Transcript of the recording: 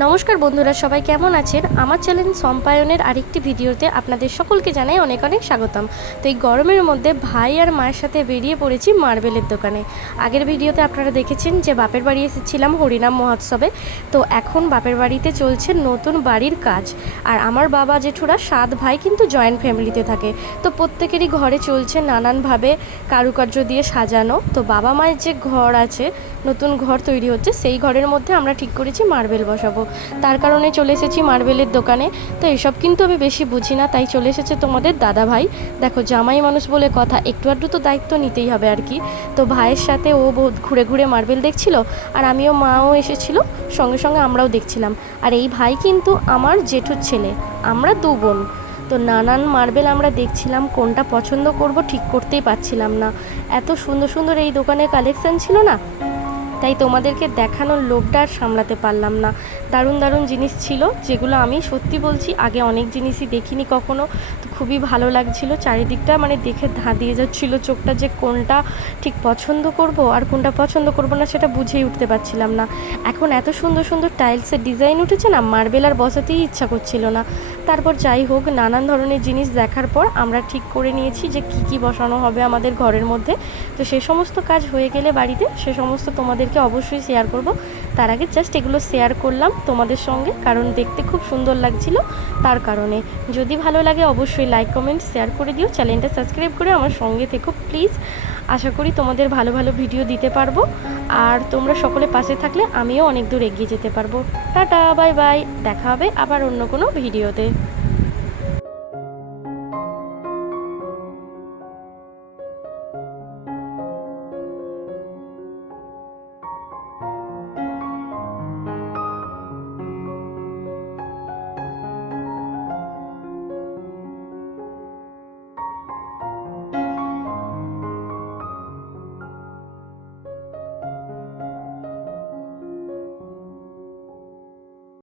নমস্কার বন্ধুরা, সবাই কেমন আছেন? আমার চ্যানেল সম্পায়নের আরেকটি ভিডিওতে আপনাদের সকলকে জানাই অনেক অনেক স্বাগতম। তো এই গরমের মধ্যে ভাই আর মায়ের সাথে বেরিয়ে পড়েছি মার্বেলের দোকানে। আগের ভিডিওতে আপনারা দেখেছেন যে বাপের বাড়ি এসেছিলাম হরিনাম মহোৎসবে। তো এখন বাপের বাড়িতে চলছে নতুন বাড়ির কাজ। আর আমার বাবা জেঠুরা 7 ভাই কিন্তু জয়েন্ট ফ্যামিলিতে থাকে। তো প্রত্যেকেরই ঘরে চলছে নানানভাবে কারুকার্য দিয়ে সাজানো। তো বাবা মায়ের যে ঘর আছে, নতুন ঘর তৈরি হচ্ছে, সেই ঘরের মধ্যে আমরা ঠিক করেছি মার্বেল বসাবো। তার কারণে চলে এসেছি মার্বেলের দোকানে। তো এসব কিন্তু আমি বেশি বুঝি না, তাই চলে এসেছে তোমাদের দাদা ভাই। দেখো, জামাই মানুষ বলে কথা, একটু আধটু তো দায়িত্ব নিতেই হবে আর কি। তো ভাইয়ের সাথে ও ঘুরে ঘুরে মার্বেল দেখছিল, আর আমিও মাও এসেছিল, সঙ্গে সঙ্গে আমরাও দেখছিলাম। আর এই ভাই কিন্তু আমার জেঠুর ছেলে, আমরা 2 বোন। তো নানান মার্বেল আমরা দেখছিলাম, কোনটা পছন্দ করব ঠিক করতেই পারছিলাম না। এত সুন্দর সুন্দর এই দোকানে কালেকশান ছিল না, তাই তোমাদেরকে দেখানোর লোভটা আর সামলাতে পারলাম না। দারুণ দারুণ জিনিস ছিল, যেগুলো আমি সত্যি বলছি আগে অনেক জিনিসই দেখিনি কখনো। তো খুবই ভালো লাগছিল, চারিদিকটা মানে দেখে ধাঁধিয়ে যাচ্ছিলো চোখটা, যে কোনটা ঠিক পছন্দ করব আর কোনটা পছন্দ করব না সেটা বুঝেই উঠতে পারছিলাম না। এখন এত সুন্দর সুন্দর টাইলসের ডিজাইন উঠেছে না, মার্বেল আর বসাতেই ইচ্ছা করছিল না। তারপর যাই হোক, নানান ধরনের জিনিস দেখার পর আমরা ঠিক করে নিয়েছি যে কি কি বসানো হবে আমাদের ঘরের মধ্যে। তো সে সমস্ত কাজ হয়ে গেলে বাড়িতে সে সমস্ত তোমাদেরকে অবশ্যই শেয়ার করব। তার আগে জাস্ট এগুলো শেয়ার করলাম তোমাদের সঙ্গে, কারণ দেখতে খুব সুন্দর লাগছিল। তার কারণে যদি ভালো লাগে অবশ্যই লাইক কমেন্ট শেয়ার করে দিও, চ্যানেলটা সাবস্ক্রাইব করে আমার সঙ্গে থেকো প্লিজ। আশা করি তোমাদের ভালো ভালো ভিডিও দিতে পারবো, আর তোমরা সকলে পাশে থাকলে আমিও অনেক দূর এগিয়ে যেতে পারবো। টাটা, বাই বাই, দেখা হবে আবার অন্য কোনো ভিডিওতে।